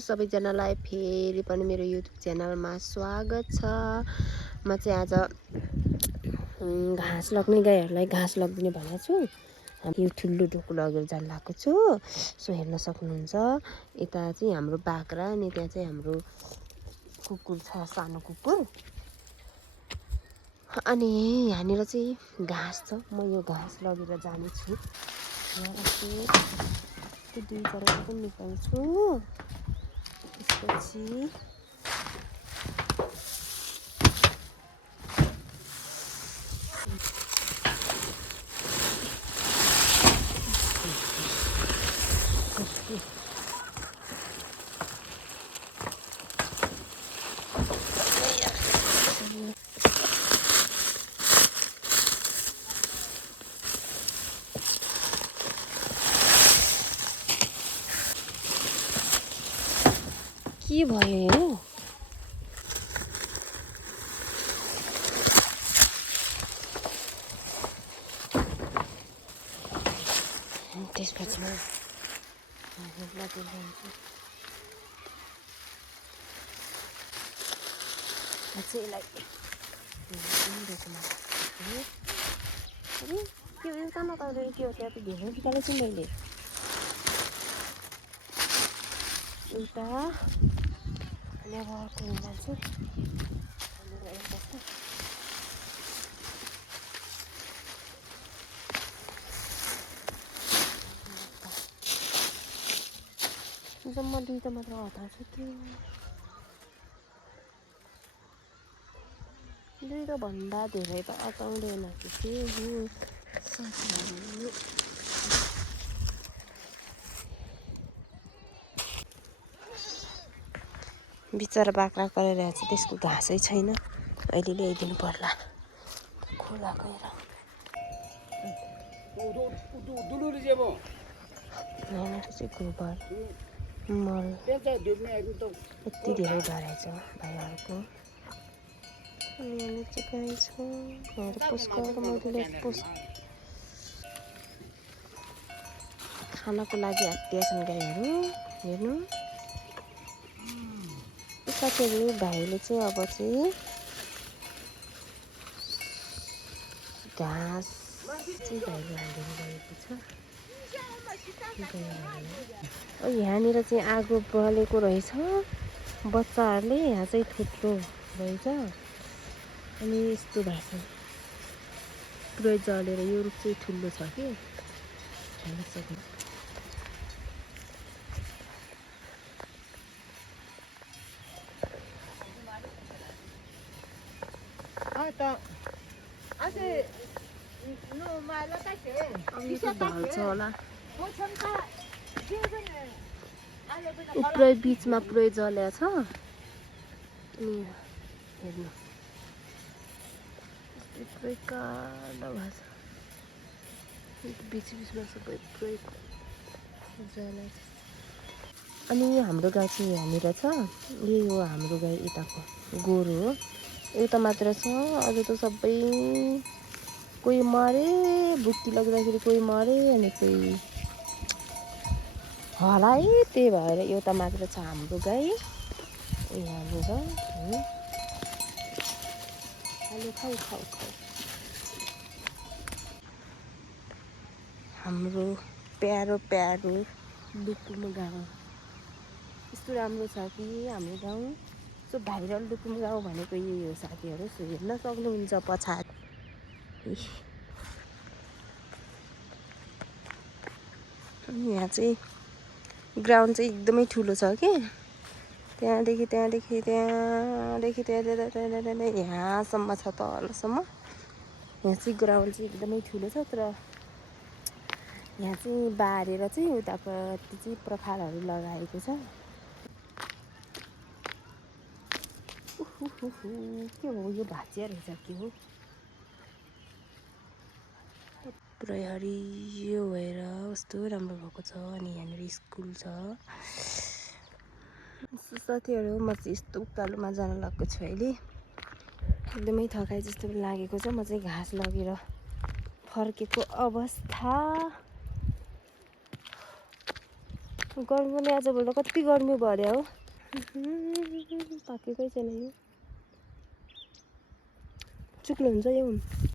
सबैजनालाई फेरि पनि मेरो युट्युब च्यानलमा स्वागत छ। म चाहिँ आज घाँस लग्ने गाईहरूलाई घाँस लगिदिने भनेको छु। यो ठुलो डोको लगेर जान लागेको छु। सो हेर्न सक्नुहुन्छ यता चाहिँ हाम्रो बाख्रा अनि त्यहाँ चाहिँ हाम्रो कुकुर छ, सानो कुकुर। अनि यहाँनिर चाहिँ घाँस छ। म यो घाँस लगेर जानेछु। त्यो दुई तरफ पनि निकाल्छु। त्यसपछि के भयो? त्यसपछि म लगेर जान्छु। चाहिँ यसलाई त्यो एउटा नकाउँदै त्यो त्यहाँ त धेरै निकालेको छु मैले। एउटा अनि अब अर्को निकाल्छु। जम्मा दुईवटा मात्र हटाएको छु। त्यो दुईवटा भन्दा धेरै त हटाउँदैन कि बिचरा बाख्रा गरेर चाहिँ त्यसको घाँसै छैन। अहिले ल्याइदिनु पर्ला खोला गएर। चाहिँ गोबर मल यति धेरै भराएछ भाइहरूको। अनि हामी चाहिँ गाई छ। खानको लागि हत्या छन् गाईहरू। हेर्नु साथीहरू, भाइले चाहिँ अब चाहिँ घाँस चाहिँ भाइले हालिदिनु भएको छ। यहाँनिर चाहिँ आगो बलेको रहेछ बच्चाहरूले। यहाँ चाहिँ थुप्रो रहेछ अनि यस्तो भएको छ। पुरै जलेर यो रुख चाहिँ ठुलो छ कि हेर्न सक्नु। ढल्छ होला। पुरै बिचमा पुरै जल्या छ। अनि हेर्नु पुरै कालो भएको छ। बिचमा सबै पुरै जल्या छ। अनि हाम्रो गाई चाहिँ यहाँनिर छ। यही हो हाम्रो गाई, यताको गोरु हो। एउटा मात्र छ। अझ त सबै कोही मरे, बुक्ती लग्दाखेरि कोही मरे अनि कोही हराए। त्यही भएर एउटा मात्र छ हाम्रो गाई यहाँनिर। खाऊ खाऊ खाऊ। हाम्रो प्यारो प्यारो लुकुम गाउँ यस्तो राम्रो छ कि हाम्रो गाउँ। सो भाइरल लुकुम गाउँ भनेको यही हो साथीहरू। सो हेर्न सक्नुहुन्छ पछाडि। यहाँ चाहिँ ग्राउन्ड चाहिँ एकदमै ठुलो छ कि त्यहाँदेखि यहाँसम्म छ, तलसम्म। यहाँ चाहिँ ग्राउन्ड चाहिँ एकदमै ठुलो छ। तर यहाँ चाहिँ बारेर चाहिँ उतापट्टि चाहिँ प्रखारहरू लगाएको छ। के हो यो भाँचिया रहेछ के हो? पुरै हरियो भएर कस्तो राम्रो भएको छ। अनि यहाँनिर स्कुल छ। साथीहरू, म चाहिँ यस्तो उकालोमा जान लागेको छु अहिले। एकदमै थकाइ जस्तो लागेको छ। म चाहिँ घाँस लगेर फर्केको अवस्था। गर्मी पनि आजभोलि कति गर्मी भयो अरे हो पाकेकै छैन यो चुक्लो हुन्छ यो